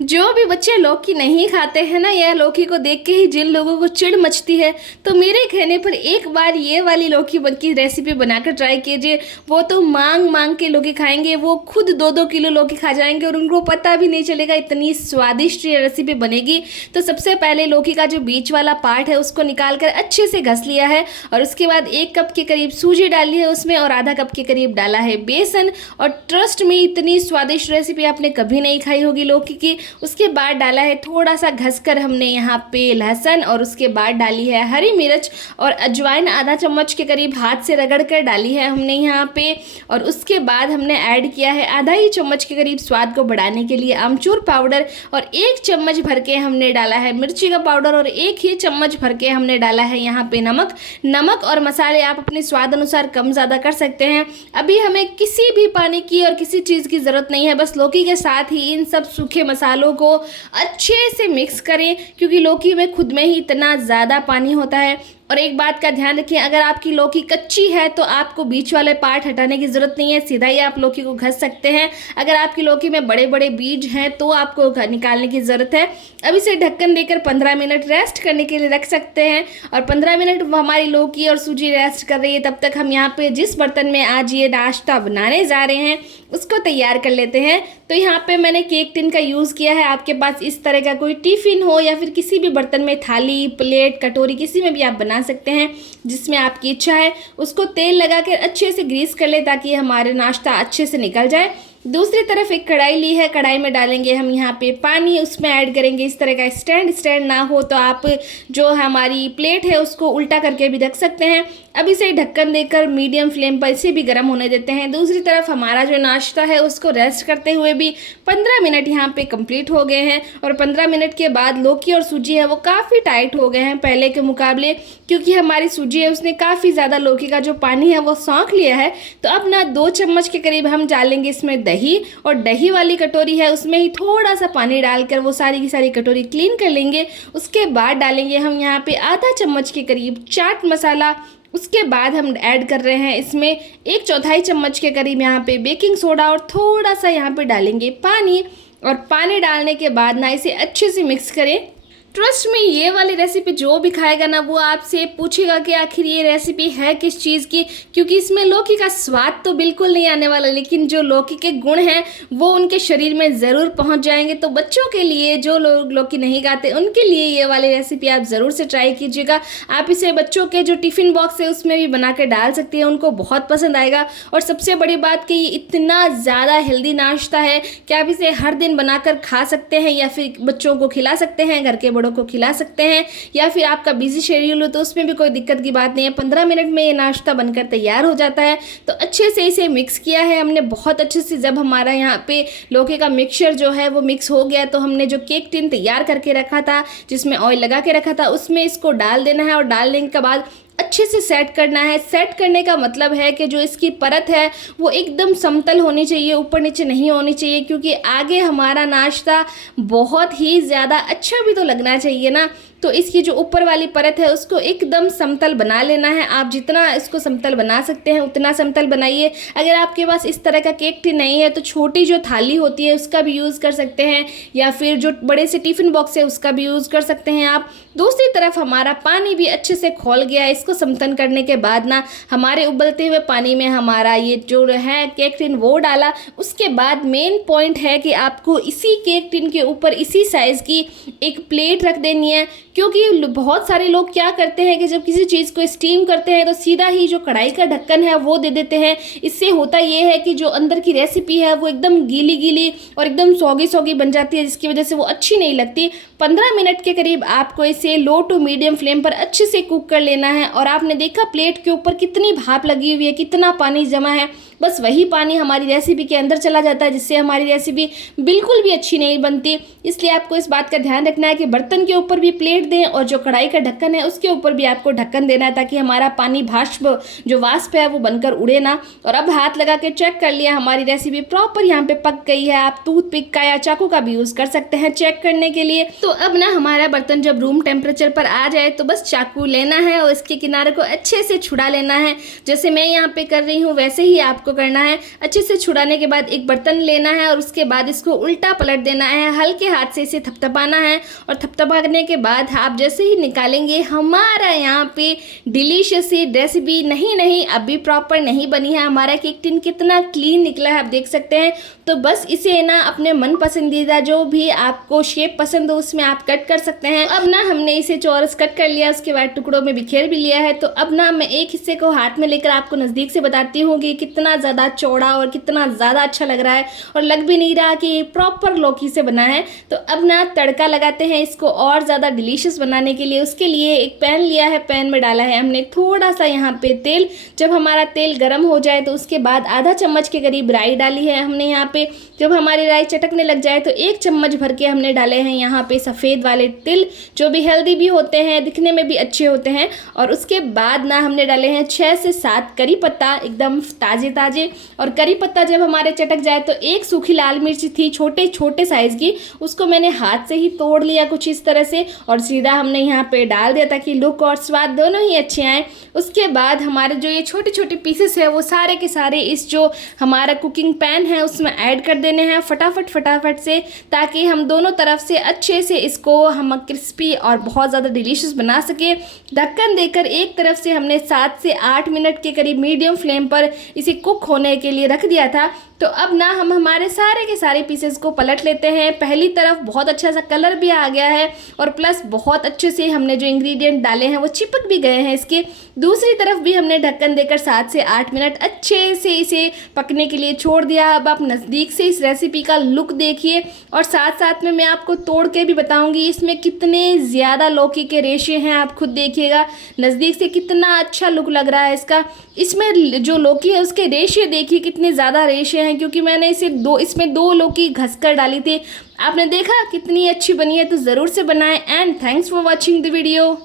जो भी बच्चे लौकी नहीं खाते हैं ना, या लौकी को देख के ही जिन लोगों को चिढ़ मचती है, तो मेरे कहने पर एक बार ये वाली लौकी की रेसिपी बनाकर ट्राई कीजिए। वो तो मांग मांग के लौकी खाएंगे, वो खुद 2-2 किलो लौकी खा जाएंगे और उनको पता भी नहीं चलेगा, इतनी स्वादिष्ट ये रेसिपी बनेगी। तो सबसे पहले लौकी का जो बीच वाला पार्ट है उसको निकाल कर अच्छे से घस लिया है, और उसके बाद 1 कप के करीब सूजी डाली है उसमें, और आधा कप के करीब डाला है बेसन। और ट्रस्ट में इतनी स्वादिष्ट रेसिपी आपने कभी नहीं खाई होगी लौकी की। उसके बाद डाला है थोड़ा सा घसकर हमने यहाँ पे लहसुन, और उसके बाद डाली है हरी मिर्च और अजवाइन आधा चम्मच के करीब हाथ से रगड़ कर डाली है हमने यहाँ पे। और उसके बाद हमने ऐड किया है आधा ही चम्मच के करीब स्वाद को बढ़ाने के लिए अमचूर पाउडर, और 1 चम्मच भर के हमने डाला है मिर्ची का पाउडर, और 1 ही चम्मच भर के हमने डाला है यहाँ पे नमक और मसाले आप अपने स्वाद अनुसार कम ज़्यादा कर सकते हैं। अभी हमें किसी भी पानी की और किसी चीज़ की ज़रूरत नहीं है, बस लौकी के साथ ही इन सब सूखे मसालों को अच्छे से मिक्स करें, क्योंकि लौकी में खुद में ही इतना ज़्यादा पानी होता है। और एक बात का ध्यान रखिए, अगर आपकी लौकी कच्ची है तो आपको बीच वाले पार्ट हटाने की ज़रूरत नहीं है, सीधा ही आप लौकी को घस सकते हैं। अगर आपकी लौकी में बड़े बड़े बीज हैं तो आपको निकालने की ज़रूरत है। अब इसे ढक्कन देकर 15 मिनट रेस्ट करने के लिए रख सकते हैं, और 15 मिनट हमारी लौकी और सूजी रेस्ट कर रही है, तब तक हम यहाँ पे जिस बर्तन में आज ये नाश्ता बनाने जा रहे हैं उसको तैयार कर लेते हैं। तो यहाँ पे मैंने केक टिन का यूज़ किया है। आपके पास इस तरह का कोई टिफ़िन हो या फिर किसी भी बर्तन में, थाली, प्लेट, कटोरी, किसी में भी आप बना सकते हैं जिसमें आपकी इच्छा है। उसको तेल लगा कर अच्छे से ग्रीस कर ले ताकि हमारे नाश्ता अच्छे से निकल जाए। दूसरी तरफ एक कढ़ाई ली है, कढ़ाई में डालेंगे हम यहाँ पे पानी, उसमें ऐड करेंगे इस तरह का स्टैंड ना हो तो आप जो हमारी प्लेट है उसको उल्टा करके भी रख सकते हैं। अब इसे ढक्कन देकर मीडियम फ्लेम पर इसे भी गर्म होने देते हैं। दूसरी तरफ हमारा जो नाश्ता है उसको रेस्ट करते हुए भी 15 मिनट यहाँ पे कंप्लीट हो गए हैं, और 15 मिनट के बाद लौकी और सूजी है वो काफ़ी टाइट हो गए हैं पहले के मुकाबले, क्योंकि हमारी सूजी है उसने काफ़ी ज़्यादा लौकी का जो पानी है वो सौंख लिया है। तो अब ना 2 चम्मच के करीब हम डालेंगे इसमें दही, और दही वाली कटोरी है उसमें ही थोड़ा सा पानी डालकर वो सारी की सारी कटोरी क्लीन कर लेंगे। उसके बाद डालेंगे हम यहाँ पे आधा चम्मच के करीब चाट मसाला। उसके बाद हम ऐड कर रहे हैं इसमें 1/4 चम्मच के करीब यहाँ पे बेकिंग सोडा, और थोड़ा सा यहाँ पे डालेंगे पानी। और पानी डालने के बाद ना इसे अच्छे से मिक्स करें। ट्रस्ट में ये वाली रेसिपी जो भी खाएगा ना वो आपसे पूछेगा कि आखिर ये रेसिपी है किस चीज़ की, क्योंकि इसमें लौकी का स्वाद तो बिल्कुल नहीं आने वाला, लेकिन जो लौकी के गुण हैं वो उनके शरीर में ज़रूर पहुंच जाएंगे। तो बच्चों के लिए, जो लोग लौकी नहीं खाते, उनके लिए ये वाली रेसिपी आप ज़रूर से ट्राई कीजिएगा। आप इसे बच्चों के जो टिफ़िन बॉक्स है उसमें भी बना कर डाल सकती हैं, उनको बहुत पसंद आएगा। और सबसे बड़ी बात कि ये इतना ज़्यादा हेल्दी नाश्ता है कि आप इसे हर दिन बनाकर खा सकते हैं, या फिर बच्चों को खिला सकते हैं, घर के बड़ों को खिला सकते हैं, या फिर आपका बिजी शेड्यूल हो तो उसमें भी कोई दिक्कत की बात नहीं है। 15 मिनट में ये नाश्ता बनकर तैयार हो जाता है। तो अच्छे से इसे मिक्स किया है हमने बहुत अच्छे से। जब हमारा यहाँ पे लौकी का मिक्सचर जो है वो मिक्स हो गया, तो हमने जो केक टिन तैयार करके रखा था, जिसमें ऑयल लगा के रखा था, उसमें इसको डाल देना है, और डालने के बाद अच्छे से सेट करना है। सेट करने का मतलब है कि जो इसकी परत है वो एकदम समतल होनी चाहिए, ऊपर नीचे नहीं होनी चाहिए, क्योंकि आगे हमारा नाश्ता बहुत ही ज़्यादा अच्छा भी तो लगना चाहिए ना। तो इसकी जो ऊपर वाली परत है उसको एकदम समतल बना लेना है। आप जितना इसको समतल बना सकते हैं उतना समतल बनाइए। अगर आपके पास इस तरह का केक टिन नहीं है तो छोटी जो थाली होती है उसका भी यूज़ कर सकते हैं, या फिर जो बड़े से टिफ़िन बॉक्स है उसका भी यूज़ कर सकते हैं आप। दूसरी तरफ हमारा पानी भी अच्छे से खौल गया है। इसको समतल करने के बाद ना हमारे उबलते हुए पानी में हमारा ये जो है केक टिन वो डाला। उसके बाद मेन पॉइंट है कि आपको इसी केक टिन के ऊपर इसी साइज़ की एक प्लेट रख देनी है, क्योंकि बहुत सारे लोग क्या करते हैं कि जब किसी चीज़ को स्टीम करते हैं तो सीधा ही जो कढ़ाई का ढक्कन है वो दे देते हैं। इससे होता ये है कि जो अंदर की रेसिपी है वो एकदम गीली गीली और एकदम सौगी सौगी बन जाती है, जिसकी वजह से वो अच्छी नहीं लगती। 15 मिनट के करीब आपको इसे लो टू मीडियम फ्लेम पर अच्छे से कुक कर लेना है। और आपने देखा प्लेट के ऊपर कितनी भाप लगी हुई है, कितना पानी जमा है, बस वही पानी हमारी रेसिपी के अंदर चला जाता है, जिससे हमारी रेसिपी बिल्कुल भी अच्छी नहीं बनती। इसलिए आपको इस बात का ध्यान रखना है कि बर्तन के ऊपर भी प्लेट दें, और जो कढ़ाई का ढक्कन है उसके ऊपर भी आपको ढक्कन देना है, ताकि हमारा पानी भाष्प जो वाष्प है वो बनकर उड़े ना। और अब हाथ लगा के चेक कर लिया, हमारी रेसिपी प्रॉपर यहाँ पे पक गई है। आप टूथपिक का या चाकू का भी यूज़ कर सकते हैं चेक करने के लिए। तो अब ना हमारा बर्तन जब रूम टेम्परेचर पर आ जाए तो बस चाकू लेना है और इसके किनारे को अच्छे से छुड़ा लेना है। जैसे मैं यहाँ पे कर रही हूँ वैसे ही आपको आपको करना है। अच्छे से छुड़ाने के बाद एक बर्तन लेना है और उसके बाद इसको उल्टा पलट देना है, हल्के हाथ से इसे थपथपाना है और थपथपाने के बाद आप जैसे ही निकालेंगे हमारा यहाँ पे डिलीशियस सी रेसिपी नहीं अभी प्रॉपर नहीं बनी है। हमारा केक टिन कितना क्लीन निकला है आप देख सकते हैं। तो बस इसे ना अपने मन पसंदीदा जो भी आपको शेप पसंद हो उसमें आप कट कर सकते हैं। अब ना हमने इसे चौरस कट कर लिया, उसके बाद टुकड़ों में बिखेर भी लिया है। तो अब ना मैं एक हिस्से को हाथ में लेकर आपको नज़दीक से बताती हूँ कि कितना ज़्यादा चौड़ा और कितना ज़्यादा अच्छा लग रहा है और लग भी नहीं रहा कि ये प्रॉपर लौकी से बना है। तो अब ना तड़का लगाते हैं इसको और ज़्यादा डिलीशियस बनाने के लिए। उसके लिए एक पैन लिया है, पैन में डाला है हमने थोड़ा सा यहाँ पे तेल। जब हमारा तेल गर्म हो जाए तो उसके बाद आधा चम्मच के करीब राई डाली है हमने यहाँ पे। जब हमारी राई चटकने लग जाए तो 1 चम्मच भर के हमने डाले हैं यहाँ पे सफ़ेद वाले तिल, जो भी हेल्दी भी होते हैं, दिखने में भी अच्छे होते हैं। और उसके बाद ना हमने डाले हैं 6 से 7 करी पत्ता, एकदम ताज़े ताज़े। और करी पत्ता जब हमारे चटक जाए तो एक सूखी लाल मिर्च थी छोटे छोटे साइज़ की, उसको मैंने हाथ से ही तोड़ लिया कुछ इस तरह से और सीधा हमने यहाँ पे डाल दिया ताकि लुक और स्वाद दोनों ही अच्छे आए। उसके बाद हमारे जो ये छोटे छोटे पीसेस है वो सारे के सारे इस जो हमारा कुकिंग पैन है उसमें ऐड कर देने हैं फटाफट से, ताकि हम दोनों तरफ से अच्छे से इसको हम क्रिस्पी और बहुत ज़्यादा डिलीशियस बना सके। ढक्कन देकर एक तरफ से हमने 7 से 8 मिनट के करीब मीडियम फ्लेम पर इसे कुक होने के लिए रख दिया था। तो अब ना हम हमारे सारे के सारे पीसेस को पलट लेते हैं। पहली तरफ बहुत अच्छा सा कलर भी आ गया है और प्लस बहुत अच्छे से हमने जो इंग्रेडिएंट डाले हैं वो चिपक भी गए हैं इसके। दूसरी तरफ भी हमने ढक्कन देकर 7 से 8 मिनट अच्छे से इसे पकने के लिए छोड़ दिया। अब आप नज़दीक से इस रेसिपी का लुक देखिए और साथ साथ में मैं आपको तोड़ के भी बताऊंगी इसमें कितने ज़्यादा लौकी के रेशे हैं। आप खुद देखिएगा नज़दीक से कितना अच्छा लुक लग रहा है इसका। इसमें जो लौकी है उसके रेशे देखिए कितने ज़्यादा रेशे हैं, क्योंकि मैंने इसमें 2 लौकी घसकर डाली थी। आपने देखा कितनी अच्छी बनी है, तो ज़रूर से बनाएं। And thanks for watching the video.